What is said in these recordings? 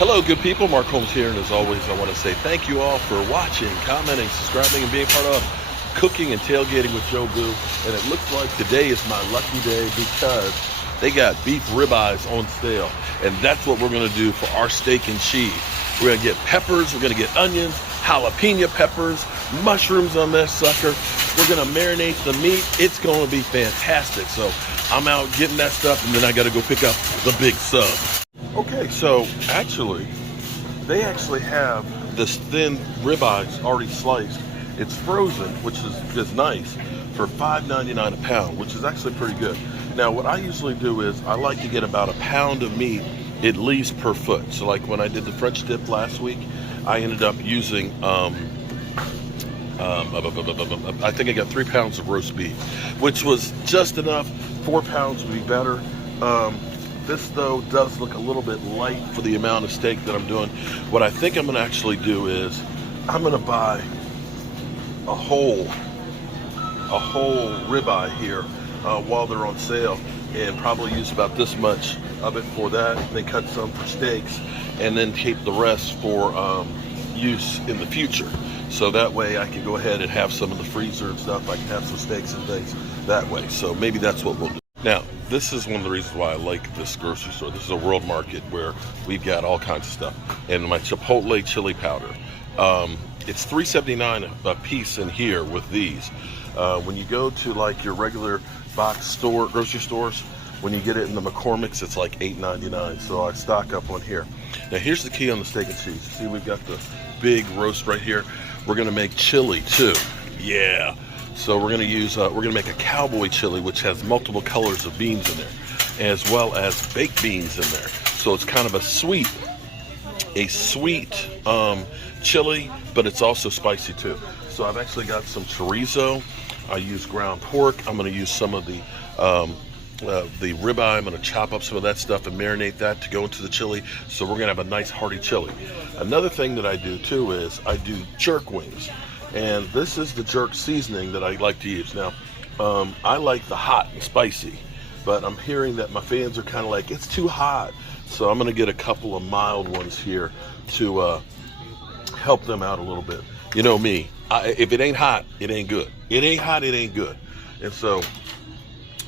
Hello, good people. Mark Holmes here, and as always, I want to say thank you all for watching, commenting, subscribing, and being part of Cooking and Tailgating with Joe Boo. And it looks like today is my lucky day because they got beef ribeyes on sale, and that's what we're going to do for our steak and cheese. We're going to get peppers, we're going to get onions, jalapeno peppers, mushrooms on this sucker. We're going to marinate the meat. It's going to be fantastic. So I'm out getting that stuff, and then I got to go pick up the big sub. Okay, so they actually have this thin ribeyes already sliced. It's frozen, which is nice, for $5.99 a pound, which is actually pretty good. Now, what I usually do is I like to get about a pound of meat at least per foot. So like when I did the French dip last week, I ended up using, I think I got 3 pounds of roast beef, which was just enough. 4 pounds would be better. This, though, does look a little bit light for the amount of steak that I'm doing. What I think I'm going to actually do is I'm going to buy a whole ribeye here while they're on sale, and probably use about this much of it for that, and then cut some for steaks, and then keep the rest for use in the future. So that way I can go ahead and have some in the freezer and stuff. I can have some steaks and things that way. So maybe that's what we'll do. Now, this is one of the reasons why I like this grocery store. This is a world market where we've got all kinds of stuff. And my Chipotle chili powder, it's $3.79 a piece in here with these. When you go to like your regular box store, grocery stores, when you get it in the McCormick's, it's like $8.99. So I stock up on here. Now, here's the key on the steak and cheese. See, we've got the big roast right here. We're gonna make chili too. Yeah. So we're going to use, we're going to make a cowboy chili, which has multiple colors of beans in there, as well as baked beans in there. So it's kind of a sweet chili, but it's also spicy too. So I've actually got some chorizo. I use ground pork. I'm going to use some of the ribeye. I'm going to chop up some of that stuff and marinate that to go into the chili. So we're going to have a nice hearty chili. Another thing that I do too is I do jerk wings. And this is the jerk seasoning that I like to use. Now, I like the hot and spicy, but I'm hearing that my fans are kind of like, it's too hot. So I'm gonna get a couple of mild ones here to help them out a little bit. You know me, if it ain't hot, it ain't good. It ain't hot, it ain't good. And so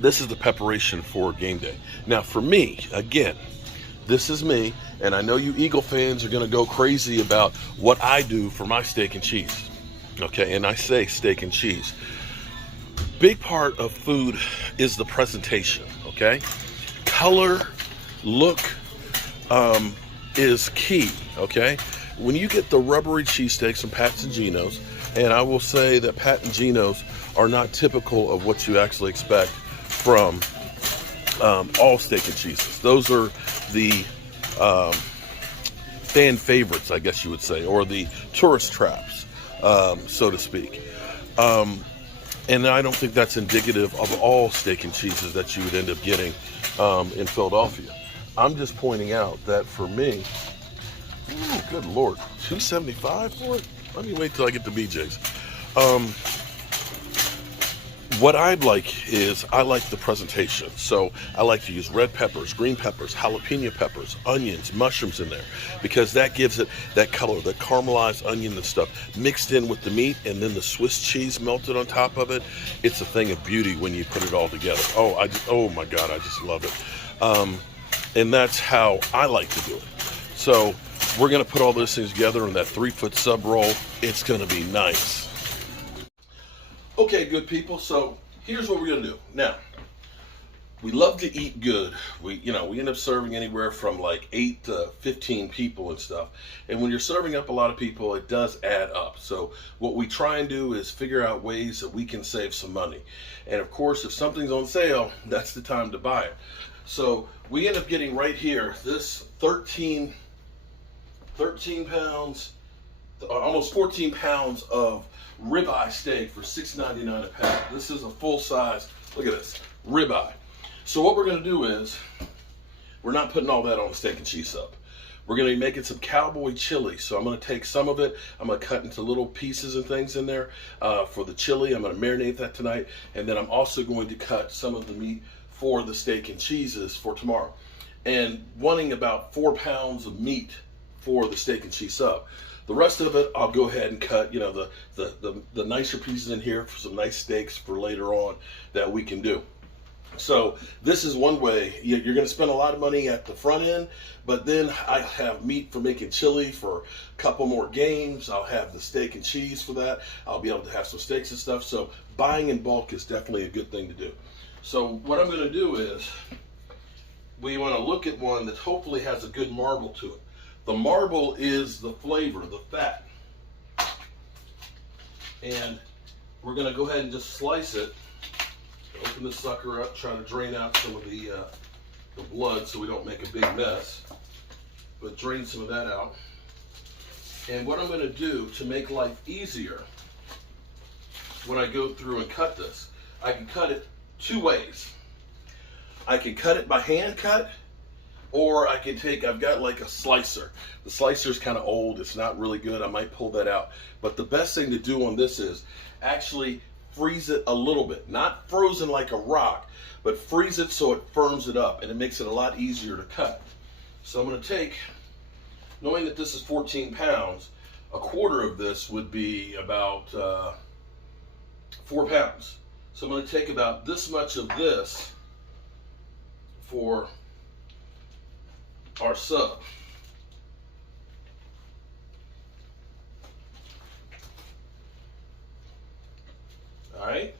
this is the preparation for game day. Now for me, again, this is me, and I know you Eagle fans are gonna go crazy about what I do for my steak and cheese. Okay, and I say steak and cheese. Big part of food is the presentation, okay? Color, look is key, okay? When you get the rubbery cheesesteaks from Pat's and Geno's, and I will say that Pat and Geno's are not typical of what you actually expect from all steak and cheeses. Those are the fan favorites, I guess you would say, or the tourist traps. So to speak. And I don't think that's indicative of all steak and cheeses that you would end up getting in Philadelphia. I'm just pointing out that for me, ooh, good Lord, $2.75 for it? Let me wait till I get to BJ's. What I'd like is, I like the presentation. So I like to use red peppers, green peppers, jalapeno peppers, onions, mushrooms in there, because that gives it that color, that caramelized onion and stuff mixed in with the meat, and then the Swiss cheese melted on top of it. It's a thing of beauty when you put it all together. Oh my God, I just love it. And that's how I like to do it. So we're gonna put all those things together in that 3-foot sub roll. It's gonna be nice. Okay, good people, so here's what we're gonna do. Now, we love to eat good. We end up serving anywhere from like 8 to 15 people and stuff. And when you're serving up a lot of people, it does add up. So what we try and do is figure out ways that we can save some money. And of course, if something's on sale, that's the time to buy it. So we end up getting right here, this 13 pounds, almost 14 pounds of ribeye steak for $6.99 a pound. This is a full size, look at this, ribeye. So what we're gonna do is, we're not putting all that on the steak and cheese sub. We're gonna be making some cowboy chili. So I'm gonna take some of it, I'm gonna cut into little pieces and things in there for the chili. I'm gonna marinate that tonight. And then I'm also going to cut some of the meat for the steak and cheeses for tomorrow. And wanting about 4 pounds of meat for the steak and cheese sub. The rest of it, I'll go ahead and cut, you know, the nicer pieces in here for some nice steaks for later on that we can do. So this is one way. You're going to spend a lot of money at the front end, but then I have meat for making chili for a couple more games. I'll have the steak and cheese for that. I'll be able to have some steaks and stuff. So buying in bulk is definitely a good thing to do. So what I'm going to do is we want to look at one that hopefully has a good marble to it. The marble is the flavor, the fat. And we're going to go ahead and just slice it. Open this sucker up, try to drain out some of the blood so we don't make a big mess. But drain some of that out. And what I'm going to do to make life easier when I go through and cut this, I can cut it two ways. I can cut it by hand cut, or I can take, I've got like a slicer. The slicer is kind of old, it's not really good, I might pull that out. But the best thing to do on this is actually freeze it a little bit, not frozen like a rock, but freeze it so it firms it up, and it makes it a lot easier to cut. So I'm going to take, knowing that this is 14 pounds, a quarter of this would be about 4 pounds. So I'm going to take about this much of this for our sub. All right,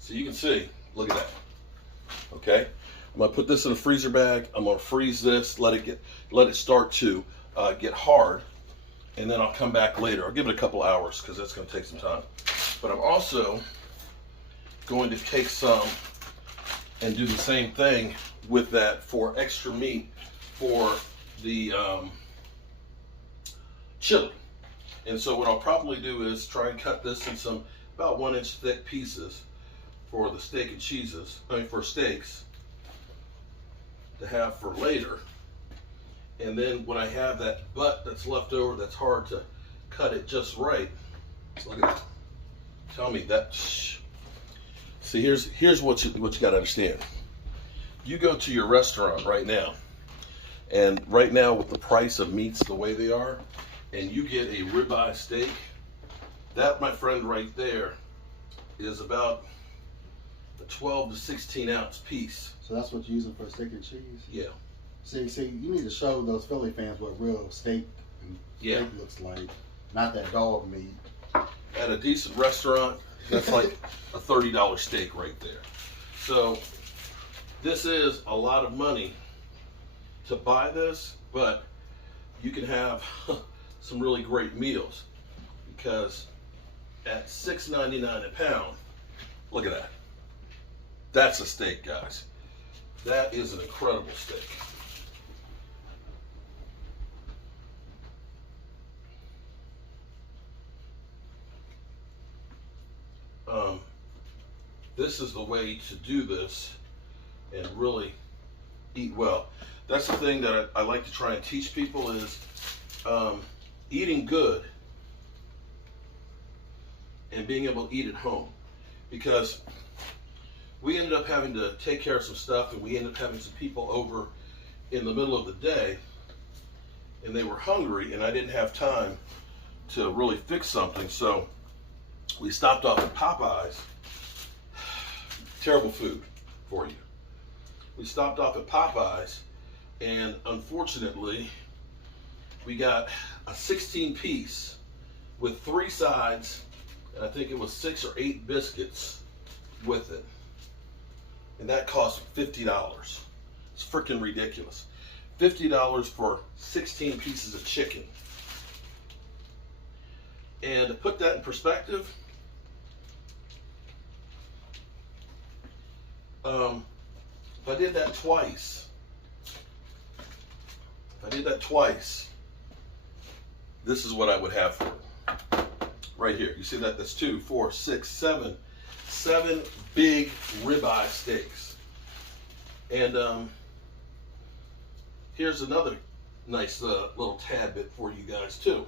so you can see, look at that. Okay, I'm gonna put this in a freezer bag. I'm gonna freeze this, let it start to get hard, and then I'll come back later. I'll give it a couple hours because that's gonna take some time. But I'm also going to take some and do the same thing with that for extra meat for the chili. And so what I'll probably do is try and cut this in some about 1 inch thick pieces for the steak and cheeses, for steaks to have for later. And then when I have that butt that's left over, that's hard to cut it just right. Look at that. Tell me that. See, here's what you got to understand. You go to your restaurant right now, and right now with the price of meats the way they are, and you get a ribeye steak, that, my friend, right there is about a 12 to 16 ounce piece. So that's what you're using for steak and cheese? Yeah. See, you need to show those Philly fans what real steak looks like, not that dog meat. At a decent restaurant, that's like a $30 steak right there. So this is a lot of money to buy this, but you can have some really great meals, because at $6.99 a pound, look at that. That's a steak, guys. That is an incredible steak. This is the way to do this and really eat well. That's the thing that I like to try and teach people is eating good and being able to eat at home. Because we ended up having to take care of some stuff, and we ended up having some people over in the middle of the day, and they were hungry, and I didn't have time to really fix something. So we stopped off at Popeyes. Terrible food for you. We stopped off at Popeyes, and unfortunately we got a 16 piece with 3 sides, and I think it was 6 or 8 biscuits with it, and that cost $50. It's freaking ridiculous. $50 for 16 pieces of chicken. And to put that in perspective, if I did that twice, this is what I would have for it. Right here. You see that? That's 2, 4, 6, 7. 7 big ribeye steaks. And here's another nice little tad bit for you guys too.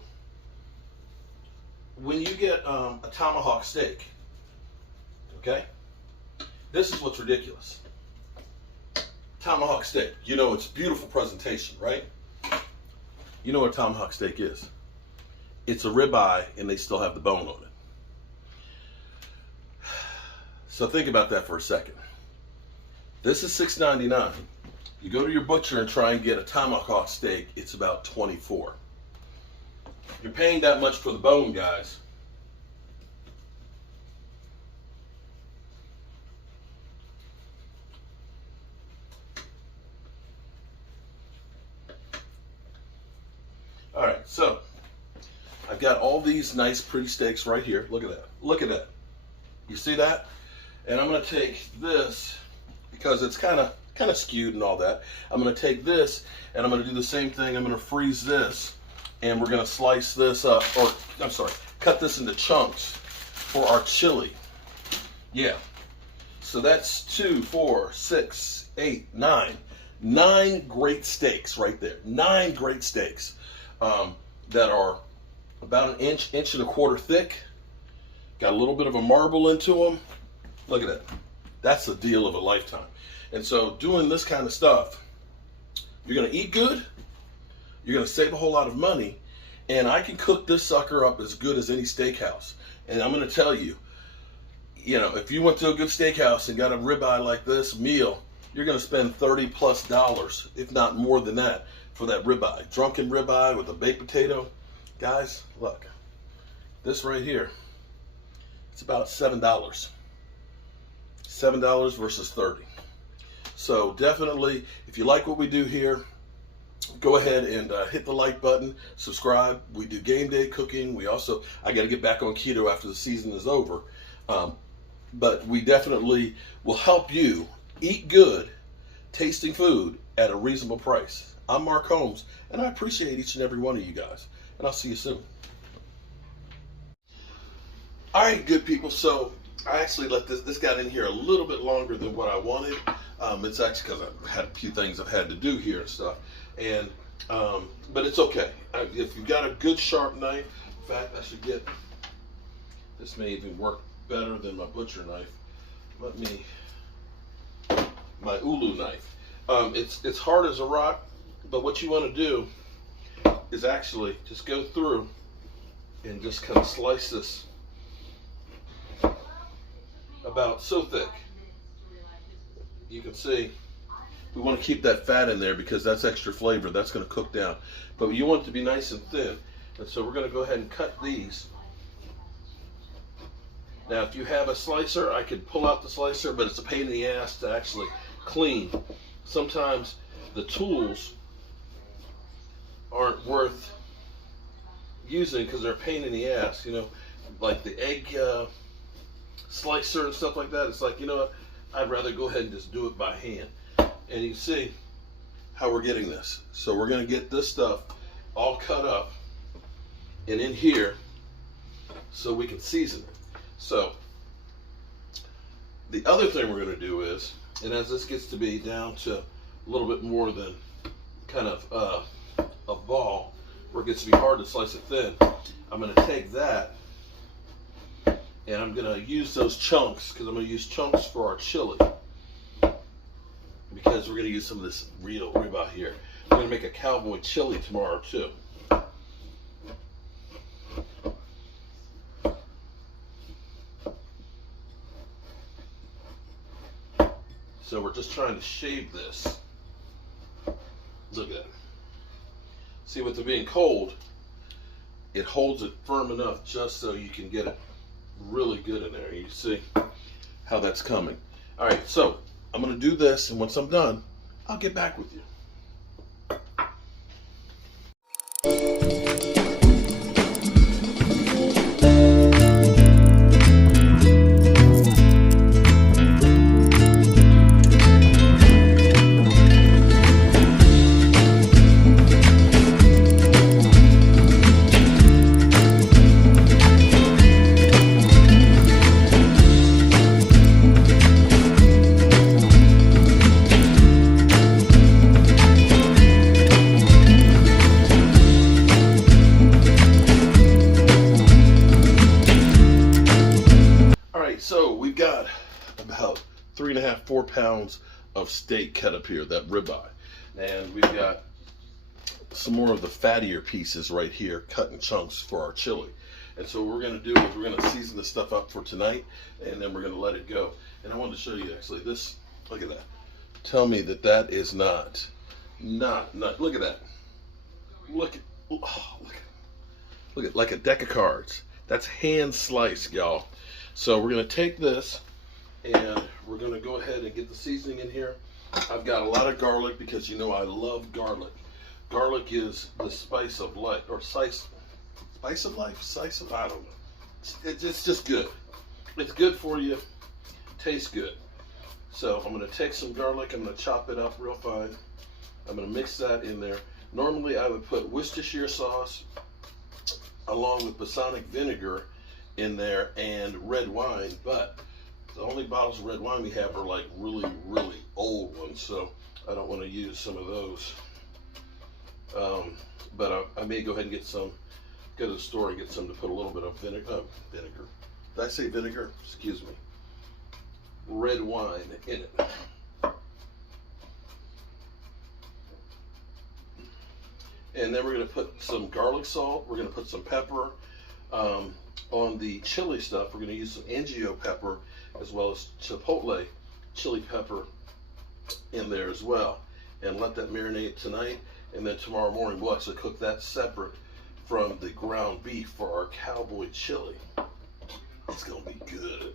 When you get a tomahawk steak, okay? This is what's ridiculous. Tomahawk steak, you know, it's beautiful presentation, right? You know what a tomahawk steak is? It's a ribeye and they still have the bone on it. So think about that for a second. This is $6.99. You go to your butcher and try and get a tomahawk steak, it's about $24. You're paying that much for the bone, guys. All right, so I've got all these nice pretty steaks right here. Look at that. Look at that. You see that? And I'm going to take this, because it's kind of skewed and all that. I'm going to take this and I'm going to do the same thing. I'm going to freeze this, and we're going to slice this up, or I'm sorry, cut this into chunks for our chili. Yeah. So that's 2, 4, 6, 8, 9. 9 great steaks right there. 9 great steaks that are about an inch, inch and a quarter thick. Got a little bit of a marble into them. Look at that. That's the deal of a lifetime. And so doing this kind of stuff, you're going to eat good, you're going to save a whole lot of money, and I can cook this sucker up as good as any steakhouse. And I'm going to tell you, you know, if you went to a good steakhouse and got a ribeye like this meal, you're going to spend $30+, if not more than that, for that ribeye. Drunken ribeye with a baked potato. Guys, look, this right here, it's about $7. $7 versus $30. So definitely, if you like what we do here, go ahead and hit the like button, subscribe. We do game day cooking. We also, I got to get back on keto after the season is over. But we definitely will help you eat good, tasting food at a reasonable price. I'm Mark Holmes, and I appreciate each and every one of you guys. And I'll see you soon. All right, good people. So I actually let this got in here a little bit longer than what I wanted. It's actually because I've had a few things I've had to do here and stuff. And but it's okay. If you've got a good sharp knife, in fact, I should get, this may even work better than my butcher knife. My Ulu knife. It's hard as a rock, but what you want to do is actually just go through and just kind of slice this about so thick. You can see we want to keep that fat in there because that's extra flavor. That's going to cook down. But you want it to be nice and thin. And so we're going to go ahead and cut these. Now, if you have a slicer, I could pull out the slicer, but it's a pain in the ass to actually clean. Sometimes the tools aren't worth using because they're a pain in the ass, you know, like the egg slicer and stuff like that. It's like, you know what, I'd rather go ahead and just do it by hand. And you can see how we're getting this. So we're going to get this stuff all cut up and in here so we can season it. So the other thing we're going to do is, and as this gets to be down to a little bit more than kind of a ball, where it gets to be hard to slice it thin, I'm going to take that and I'm going to use those chunks, because I'm going to use chunks for our chili, because we're going to use some of this real ribeye here. We're going to make a cowboy chili tomorrow too. So we're just trying to shave this. Look at that. See, with it being cold, it holds it firm enough just so you can get it really good in there. You see how that's coming. All right, so I'm going to do this, and once I'm done, I'll get back with you. So we've got about 3.5, 4 pounds of steak cut up here, that ribeye. And we've got some more of the fattier pieces right here, cut in chunks for our chili. And so what we're going to do is we're going to season this stuff up for tonight, and then we're going to let it go. And I wanted to show you actually this. Look at that. Tell me that that is not. Look at that. Look at like a deck of cards. That's hand sliced, y'all. So we're going to take this, and we're going to go ahead and get the seasoning in here. I've got a lot of garlic because you know I love garlic. Garlic is the spice of life, or spice of life, I don't know. It's just good. It's good for you. Tastes good. So I'm going to take some garlic. I'm going to chop it up real fine. I'm going to mix that in there. Normally I would put Worcestershire sauce along with balsamic vinegar in there and red wine, but the only bottles of red wine we have are like really, really old ones, so I don't want to use some of those. But I may go ahead and go to the store and get some to put a little bit of vinegar. Did I say vinegar? Excuse me. Red wine in it. And then we're going to put some garlic salt. We're going to put some pepper. On the chili stuff, we're going to use some Angio pepper as well as chipotle chili pepper in there as well. And let that marinate tonight. And then tomorrow morning we'll actually cook that separate from the ground beef for our cowboy chili. It's going to be good.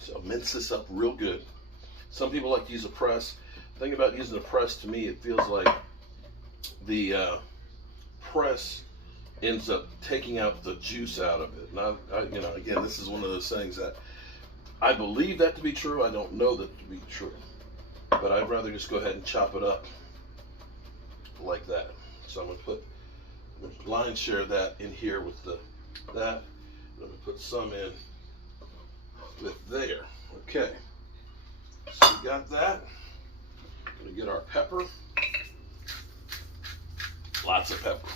So mince this up real good. Some people like to use a press. The thing about using a press, to me, it feels like the press ends up taking out the juice out of it. And you know, again, this is one of those things that I believe that to be true. I don't know that to be true, but I'd rather just go ahead and chop it up like that. So I'm going to line share that in here with that. I'm going to put some in with there. Okay. So we got that. We're going to get our pepper. Lots of pepper.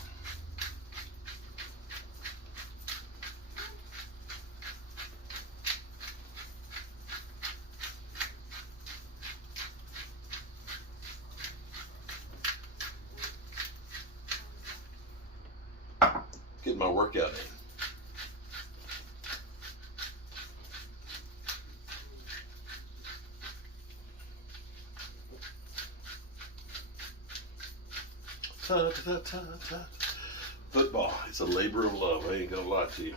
Get my workout in. Football, it's a labor of love. I ain't gonna lie to you.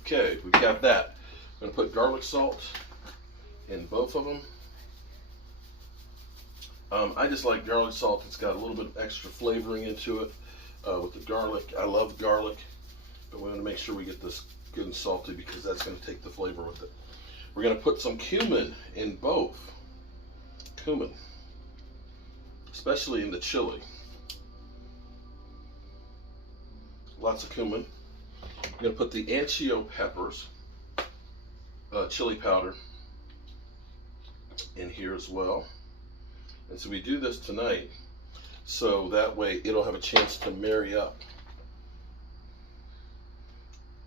Okay, we've got that. I'm gonna put garlic salt in both of them. I just like garlic salt. It's got a little bit of extra flavoring into it with the garlic. I love garlic, but we want to make sure we get this good and salty because that's going to take the flavor with it. We're going to put some cumin in both. Cumin, especially in the chili. Lots of cumin. We're going to put the Angio peppers, chili powder, in here as well. And so we do this tonight so that way it'll have a chance to marry up.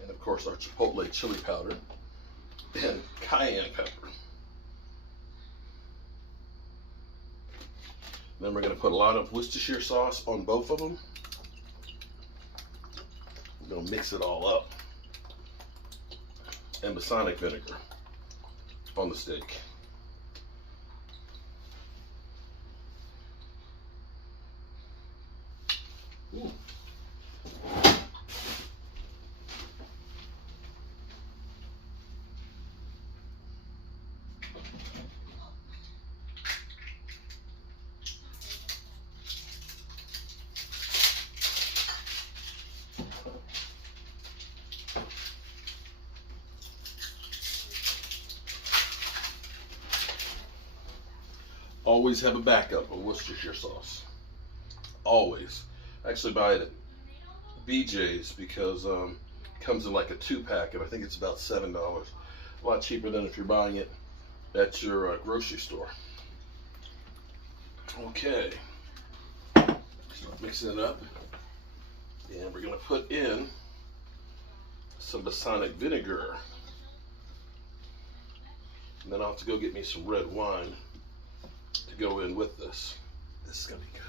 And of course our chipotle chili powder and cayenne pepper. Then we're going to put a lot of Worcestershire sauce on both of them. We're going to mix it all up. And balsamic vinegar on the steak. Ooh. Always have a backup of Worcestershire sauce. Always. I actually buy it at BJ's because it comes in like a 2-pack, and I think it's about $7. A lot cheaper than if you're buying it at your grocery store. Okay. Start mixing it up. And we're going to put in some balsamic vinegar. And then I'll have to go get me some red wine to go in with this. This is gonna be good.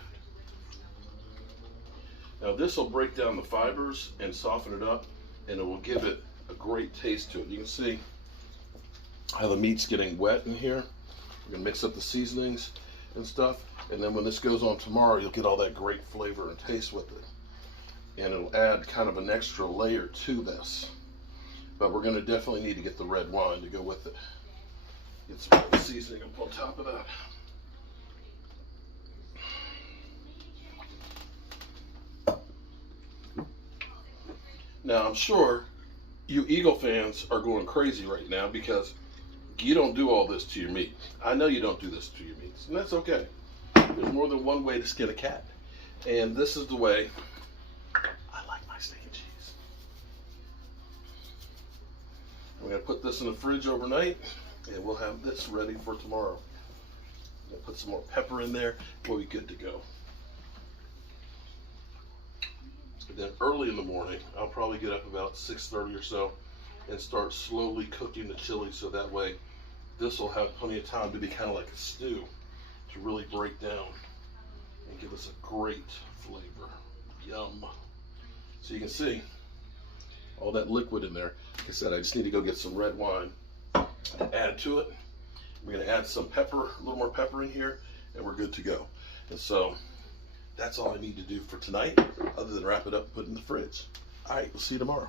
Now this will break down the fibers and soften it up, and it will give it a great taste to it. You can see how the meat's getting wet in here. We're gonna mix up the seasonings and stuff, and then when this goes on tomorrow, you'll get all that great flavor and taste with it. And it'll add kind of an extra layer to this. But we're gonna definitely need to get the red wine to go with it. Get some of the seasoning up on top of that. Now I'm sure you Eagle fans are going crazy right now because you don't do all this to your meat. I know you don't do this to your meats, and that's okay. There's more than one way to skin a cat. And this is the way I like my steak and cheese. I'm gonna put this in the fridge overnight, and we'll have this ready for tomorrow. I'm gonna put some more pepper in there, we'll be good to go. And then early in the morning, I'll probably get up about 6:30 or so and start slowly cooking the chili, so that way this will have plenty of time to be kind of like a stew to really break down and give us a great flavor. Yum. So you can see all that liquid in there. Like I said, I just need to go get some red wine to add to it. We're going to add some pepper, a little more pepper in here, and we're good to go. And so that's all I need to do for tonight, other than wrap it up and put it in the fridge. All right, we'll see you tomorrow.